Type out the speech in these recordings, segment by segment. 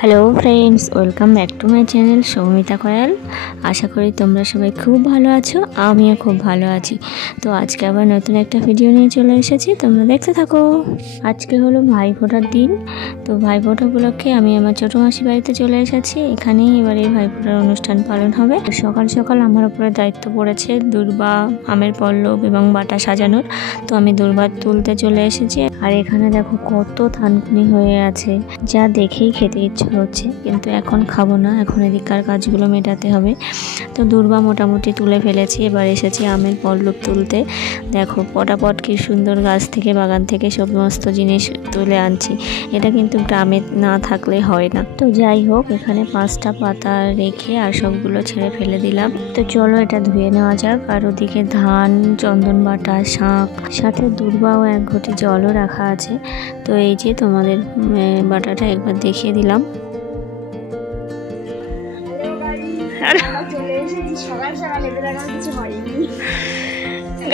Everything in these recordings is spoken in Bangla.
Hello friends, welcome back to my channel Soumita Koyal. আশা করি তোমরা সবাই খুব ভালো আছো, আমিও খুব ভালো আছি। তো আজকে আবার নতুন একটা ভিডিও নিয়ে চলে এসেছি, তোমরা দেখতে থাকো। আজকে হলো ভাইফোঁটার দিন। তো ভাইফোঁটা উপলক্ষে আমি আমার ছোটো মাসি বাড়িতে চলে এসেছি। এখানেই এবার এই ভাইফোঁটার অনুষ্ঠান পালন হবে। সকাল সকাল আমার উপরে দায়িত্ব পড়েছে দূর্বা, আমের পল্লব এবং বাটা সাজানোর। তো আমি দূর্বা তুলতে চলে এসেছি। আর এখানে দেখো কত থানকুনি হয়ে আছে, যা দেখেই খেতে ইচ্ছে হচ্ছে, কিন্তু এখন খাবো না, এখন এদিককার কাজগুলো মেটাতে হবে। তো দূর্বা মোটামুটি তুলে ফেলেছি, এবার এসেছি আমের পল্লব তুলতে। দেখো পটাপট কি সুন্দর গাছ থেকে, বাগান থেকে সমস্ত জিনিস তুলে আনছি। এটা কিন্তু গ্রামে না থাকলে হয় না। তো যাই হোক, এখানে 5টা পাতা রেখে আর সবগুলো ছেড়ে ফেলে দিলাম। তো চলো এটা ধুয়ে নেওয়া যাক। আর ওদিকে ধান, চন্দন বাটা, শাঁখ, সাথে দূর্বাও 1 ঘটি জলও রাখা আছে। তো এই যে তোমাদের বাটাটা একবার দেখিয়ে দিলাম।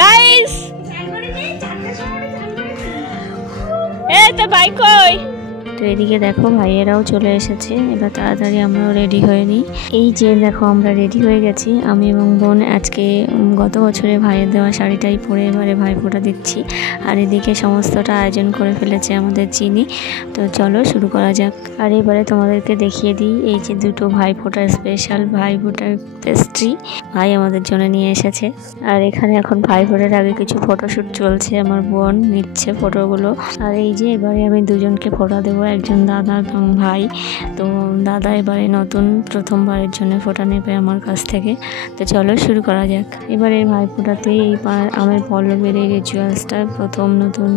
গাইস তো বাইক কই? তো এদিকে দেখো ভাইয়েরাও চলে এসেছে, এবার তাড়াতাড়ি আমরাও রেডি হয়ে নিই। এই যে দেখো আমরা রেডি হয়ে গেছি, আমি এবং বোন। আজকে গত বছরে ভাইয়ের দেওয়া শাড়িটাই পরে এবারে ভাইফোঁটা দিচ্ছি। আর এদিকে সমস্তটা আয়োজন করে ফেলেছে আমাদের চিনি। তো চলো শুরু করা যাক। আর এবারে তোমাদেরকে দেখিয়ে দিই, এই যে 2টো ভাইফোঁটার স্পেশাল ভাইফোঁটার পেস্ট্রি ভাই আমাদের জন্য নিয়ে এসেছে। আর এখানে এখন ভাইফোঁটার আগে কিছু ফটোশ্যুট চলছে, আমার বোন নিচ্ছে ফটোগুলো। আর এই যে এবারে আমি দুজনকে ফোঁটা দেবো, একজন দাদা এবং ভাই। তো দাদা এবারে নতুন প্রথমবারের জন্য ফোঁটা নেবে আমার কাছ থেকে। তো চলো শুরু করা যাক। এবারে ভাইফোঁটাতে এই আমের পল্লবের এই রিচুয়ালসটা প্রথম নতুন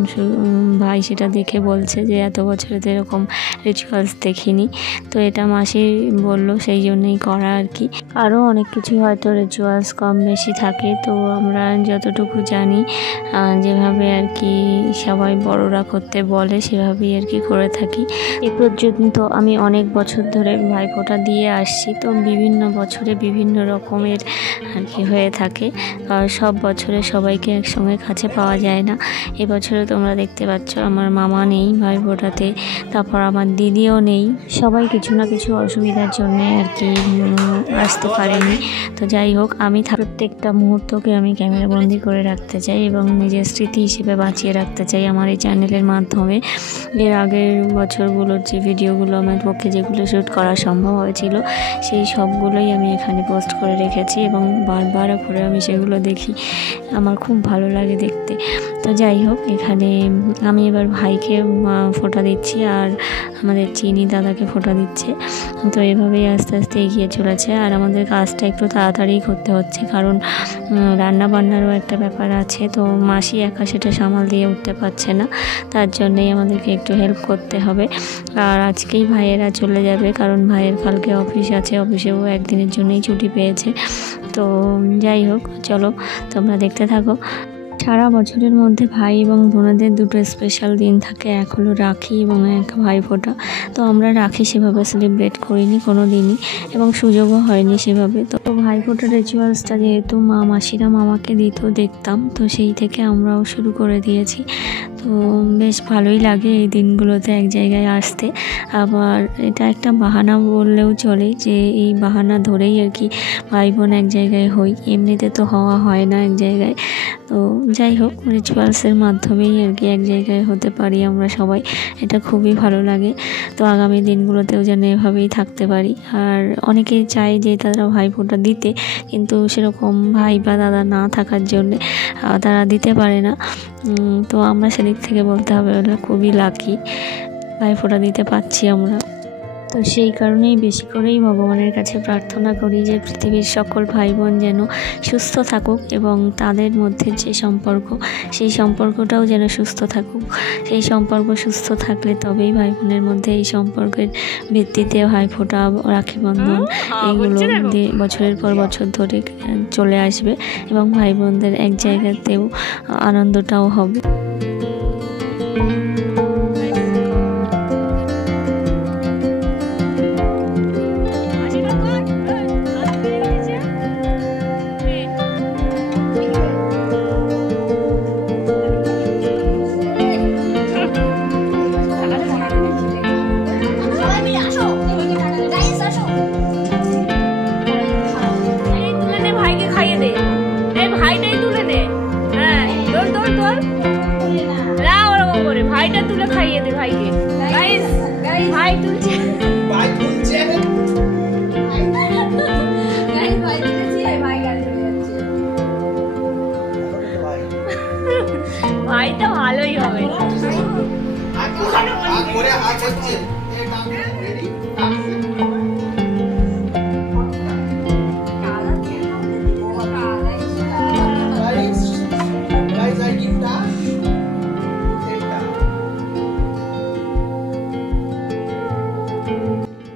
ভাই সেটা দেখে বলছে যে এত বছরে তো এরকম রিচুয়ালস দেখিনি। তো এটা মাসি বলল, সেই জন্যই করা আর কি। আরও অনেক কিছু হয়তো রিচুয়ালস কম বেশি থাকে। তো আমরা যতটুকু জানি, যেভাবে আর কি সবাই বড়রা করতে বলে সেভাবেই আর কি করে থাকি। এ পর্যন্ত আমি অনেক বছর ধরে ভাইফোঁটা দিয়ে আসছি। তো বিভিন্ন বছরে বিভিন্ন রকমের আর কি হয়ে থাকে। সব বছরে সবাইকে একসঙ্গে কাছে পাওয়া যায় না। এবছরে তোমরা দেখতে পাচ্ছ আমার মামা নেই ভাইফোঁটাতে, তারপর আমার দিদিও নেই। সবাই কিছু না কিছু অসুবিধার জন্য আর কি আসতে পারেনি। তো যাই হোক, আমি প্রত্যেকটা মুহূর্তকে আমি ক্যামেরা বন্দি করে রাখতে চাই এবং নিজের স্মৃতি হিসেবে বাঁচিয়ে রাখতে চাই আমার এই চ্যানেলের মাধ্যমে। এর আগের বছরগুলোর যে ভিডিওগুলো আমার পক্ষে যেগুলো শ্যুট করা সম্ভব হয়েছিল, সেই সবগুলোই আমি এখানে পোস্ট করে রেখেছি এবং বারবার করে আমি সেগুলো দেখি, আমার খুব ভালো লাগে দেখতে। তো যাই হোক, এখানে আমি এবার ভাইকে ফোঁটা দিচ্ছি আর আমাদের চিনি দাদাকে ফোঁটা দিচ্ছে। তো এভাবেই আস্তে আস্তে এগিয়ে চলেছে। আর আমাদের কাজটা একটু তাড়াতাড়ি করতে হচ্ছে, কারণ রান্না বান্নারও একটা ব্যাপার আছে। তো মাসি একা সেটা সামাল দিয়ে উঠতে পারছে না, তার জন্যই আমাদেরকে একটু হেল্প করতে হবে। আর আজকেই ভাইয়েরা চলে যাবে, কারণ ভাইয়ের কালকে অফিস আছে, অফিসেও একদিনের জন্যই ছুটি পেয়েছে। তো যাই হোক, চলো তোমরা দেখতে থাকো। সারা বছরের মধ্যে ভাই এবং বোনেদের 2টো স্পেশাল দিন থাকে, এক হলো রাখি এবং এক ভাইফোঁটা। তো আমরা রাখি সেভাবে সেলিব্রেট করিনি কোনো দিনই, এবং সুযোগও হয়নি সেভাবে। তো ভাইফোঁটার রিচুয়ালসটা যেহেতু মাসিরা মামাকে দিত দেখতাম, তো সেই থেকে আমরাও শুরু করে দিয়েছি। তো বেশ ভালোই লাগে এই দিনগুলোতে এক জায়গায় আসতে। আবার এটা একটা বাহানা বললেও চলে, যে এই বাহানা ধরেই আর কি ভাই বোন এক জায়গায় হই, এমনিতে তো হওয়া হয় না এক জায়গায়। তো যাই হোক, রিচুয়ালসের মাধ্যমেই আর কি এক জায়গায় হতে পারি আমরা সবাই, এটা খুবই ভালো লাগে। তো আগামী দিনগুলোতেও যেন এভাবেই থাকতে পারি। আর অনেকেই চায় যে তারা ভাইফোঁটা দিতে, কিন্তু সেরকম ভাই বা দাদা না থাকার জন্যে তারা দিতে পারে না। তো আমরা সেদিক থেকে বলতে হবে ওরা খুবই লাকি, ভাইফোঁটা দিতে পারছি আমরা। তো সেই কারণেই বেশি করেই ভগবানের কাছে প্রার্থনা করি যে পৃথিবীর সকল ভাই বোন যেন সুস্থ থাকুক এবং তাদের মধ্যে যে সম্পর্ক, সেই সম্পর্কটাও যেন সুস্থ থাকুক। সেই সম্পর্ক সুস্থ থাকলে তবেই ভাই বোনের মধ্যে এই সম্পর্কের ভিত্তিতে ভাইফোঁটা, রাখি বন্ধন এইগুলো বছরের পর বছর ধরে চলে আসবে এবং ভাই বোনদের এক জায়গাতেও আনন্দটাও হবে। করলেই হবে।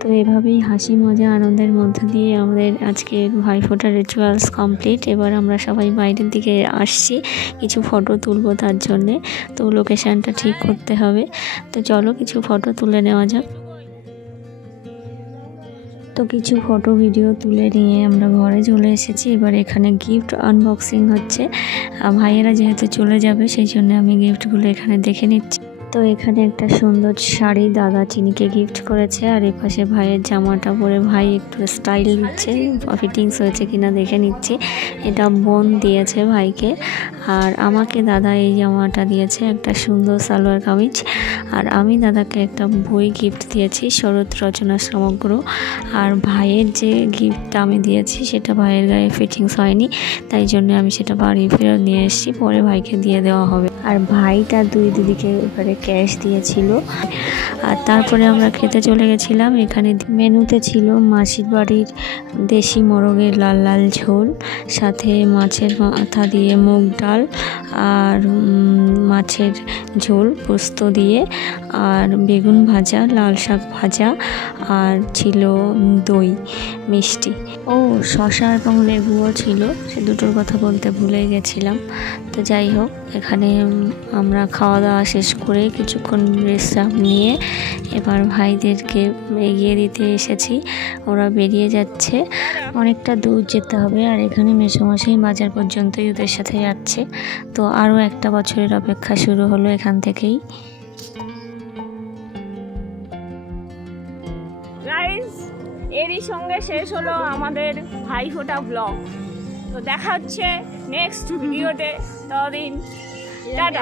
তো এভাবেই হাসি মজা আনন্দের মধ্য দিয়ে আমাদের আজকের ভাইফোঁটা রিচুয়ালস কমপ্লিট। এবার আমরা সবাই বাইরের দিকে আসছি কিছু ফটো তুলবো, তার জন্যে তো লোকেশানটা ঠিক করতে হবে। তো চলো কিছু ফটো তুলে নেওয়া যাক। তো কিছু ফটো ভিডিও তুলে নিয়ে আমরা ঘরে চলে এসেছি। এবার এখানে গিফট আনবক্সিং হচ্ছে। ভাইয়েরা যেহেতু চলে যাবে সেই জন্য আমি গিফটগুলো এখানে দেখে নিচ্ছি। তো এখানে একটা সুন্দর শাড়ি দাদা চিনিকে গিফট করেছে, আর এই পাশে ভাইয়ের জামাটা পরে ভাই একটু স্টাইল দিচ্ছে, ফিটিংস হয়েছে কিনা দেখে নিচ্ছি। এটা বোন দিয়েছে ভাইকে, আর আমাকে দাদা এই জামাটা দিয়েছে, একটা সুন্দর সালোয়ার কামিজ। আর আমি দাদাকে একটা বই গিফট দিয়েছি, শরৎ রচনা সমগ্র। আর ভাইয়ের যে গিফটটা আমি দিয়েছি সেটা ভাইয়ের গায়ে ফিটিংস হয়নি, তাই জন্য আমি সেটা বাড়ি ফেরত নিয়ে এসেছি, পরে ভাইকে দিয়ে দেওয়া হবে। আর ভাইটা দুই দিদিকে এবারে ক্যাশ দিয়েছিল। আর তারপরে আমরা খেতে চলে গেছিলাম। এখানে মেনুতে ছিল মাসির বাড়ির দেশি মোরগের লাল লাল ঝোল, সাথে মাছের মাথা দিয়ে মুগ ডাল, আর মাছের ঝোল পোস্ত দিয়ে, আর বেগুন ভাজা, লাল শাক ভাজা, আর ছিল দই মিষ্টি, ও শসা এবং লেবুও ছিল, সে দুটোর কথা বলতে ভুলে গেছিলাম। তো যাই হোক, এখানে আমরা খাওয়া দাওয়া শেষ করে কিছুক্ষণ বিশ্রাম নিয়ে এবার ভাইদেরকে এগিয়ে দিতে এসেছি। ওরা বেরিয়ে যাচ্ছে, অনেকটা দূর যেতে হবে। আর এখানে মেসোমশাই বাজার পর্যন্তই ওদের সাথে যাচ্ছে। তো আরও একটা বছরের অপেক্ষা শুরু হলো এখান থেকেই। গাইস, এরই সঙ্গে শেষ হলো আমাদের ভাইফোঁটা ব্লগ। তো দেখা হচ্ছে নেক্সট ভিডিওতে, ততদিন টাটা।